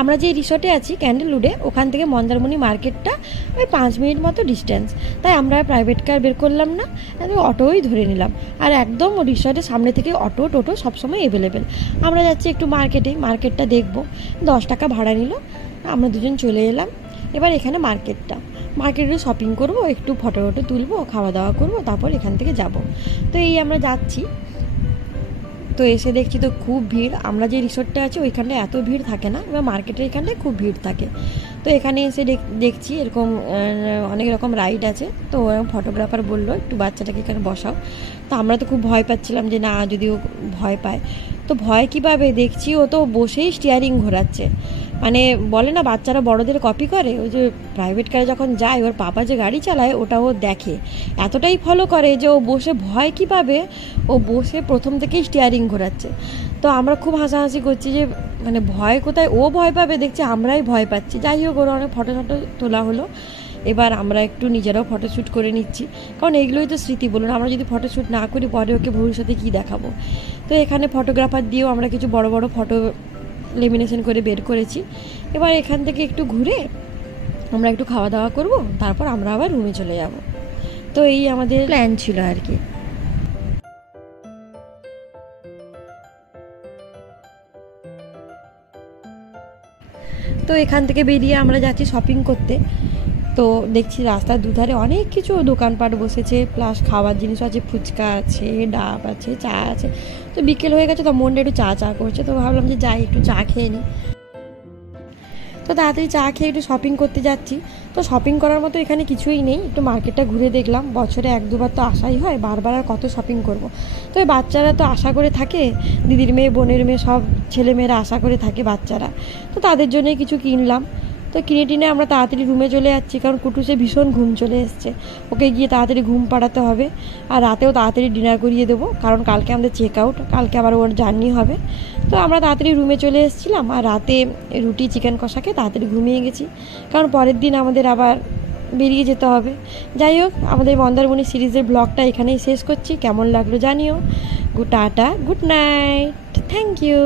আমরা যে রিসর্টে আছি ক্যান্ডেলউডে, ওখান থেকে মন্দারমণি মার্কেটটা ওই 5 মিনিট মতো ডিস্টেন্স। তাই আমরা প্রাইভেট কার বের করলাম না, অটোই ধরে নিলাম। আর একদম রিসর্টের সামনে থেকে অটো টোটো সবসময় অ্যাভেলেবেল। আমরা যাচ্ছি একটু মার্কেটটা দেখবো। 10 টাকা ভাড়া নিল, আমরা দুজন চলে এলাম। এবার এখানে মার্কেটে শপিং করব, একটু ফটো তুলবো, খাওয়া দাওয়া করব, তারপর এখান থেকে যাব। তো এই আমরা যাচ্ছি, তো এসে দেখছি তো খুব ভিড়। আমরা যে রিসোর্টটা আছে ওইখানটায় এত ভিড় থাকে না, এবার মার্কেটের এখানটায় খুব ভিড় থাকে। তো এখানে এসে দেখছি এরকম অনেক রকম রাইড আছে। তো ফটোগ্রাফার বললো একটু বাচ্চাটাকে এখানে বসাও। তো আমরা তো খুব ভয় পাচ্ছিলাম যে না, যদি ও ভয় পায়। তো ভয় কীভাবে, দেখছি ও তো বসেই স্টিয়ারিং ঘোরাচ্ছে। মানে বলে না বাচ্চারা বড়দের কপি করে, ওই যে প্রাইভেট কারে যখন যায় ওর পাপা যে গাড়ি চালায় ওটা ও দেখে, এতটাই ফলো করে যে ও বসে ভয় কী পাবে, ও বসে প্রথম থেকেই স্টিয়ারিং ঘোরাচ্ছে। তো আমরা খুব হাসাহাসি করছি যে মানে ভয় কোথায়, ও ভয় পাবে, দেখছি আমরাই ভয় পাচ্ছি। যাই হোক, ওরা অনেক ফটো তোলা হলো। এবার আমরা একটু নিজেরাও ফটোশ্যুট করে নিচ্ছি, কারণ এইগুলোই তো স্মৃতি। বলুন, আমরা যদি ফটোশ্যুট না করি পরে ওকে ভবিষ্যতে কী দেখাবো। তো এখানে ফটোগ্রাফার দিয়েও আমরা কিছু বড় বড় ফটো লেমিনেশন করে বের করেছি। এবার এখান থেকে একটু ঘুরে আমরা একটু খাওয়া দাওয়া করব, তারপর আমরা আবার রুমে চলে যাব। তো এই আমাদের প্ল্যান ছিল আর কি। তো এখান থেকে বেরিয়ে আমরা যাচ্ছি শপিং করতে। তো দেখছি রাস্তার দুধারে অনেক কিছু দোকানপাট বসেছে, প্লাস খাওয়ার জিনিস আছে, ফুচকা আছে, ডাব আছে, চা আছে। তো বিকেল হয়ে গেছে, তো মনটা একটু চা করছে। তো ভাবলাম যে যাই একটু চা খেয়ে নিই। তো তাড়াতাড়ি চা খেয়ে একটু শপিং করতে যাচ্ছি। তো শপিং করার মতো এখানে কিছুই নেই, একটু মার্কেটটা ঘুরে দেখলাম। বছরে 1-2বার তো আসাই হয়, বারবার আর কত শপিং করব। তো এই বাচ্চারা তো আশা করে থাকে, দিদির মেয়ে, বোনের মেয়ে, সব ছেলেমেয়েরা আশা করে থাকে বাচ্চারা। তো তাদের জন্যই কিছু কিনলাম। তো কিনে টিনে আমরা তাড়াতাড়ি রুমে চলে যাচ্ছি, কারণ কুটুসে ভীষণ ঘুম চলে এসছে। ওকে গিয়ে তাড়াতাড়ি ঘুম পাড়াতে হবে। আর রাতেও তাড়াতাড়ি ডিনার করিয়ে দেবো, কারণ কালকে আমাদের চেক আউট, কালকে আবার ওর জার্নি হবে। তো আমরা তাড়াতাড়ি রুমে চলে এসেছিলাম, আর রাতে রুটি চিকেন কষা খেয়ে তাড়াতাড়ি ঘুমিয়ে গেছি, কারণ পরের দিন আমাদের আবার বেরিয়ে যেতে হবে। যাই হোক, আমাদের মন্দারমণি সিরিজের ব্লগটা এখানেই শেষ করছি। কেমন লাগলো জানিও। Tata, good night, thank you.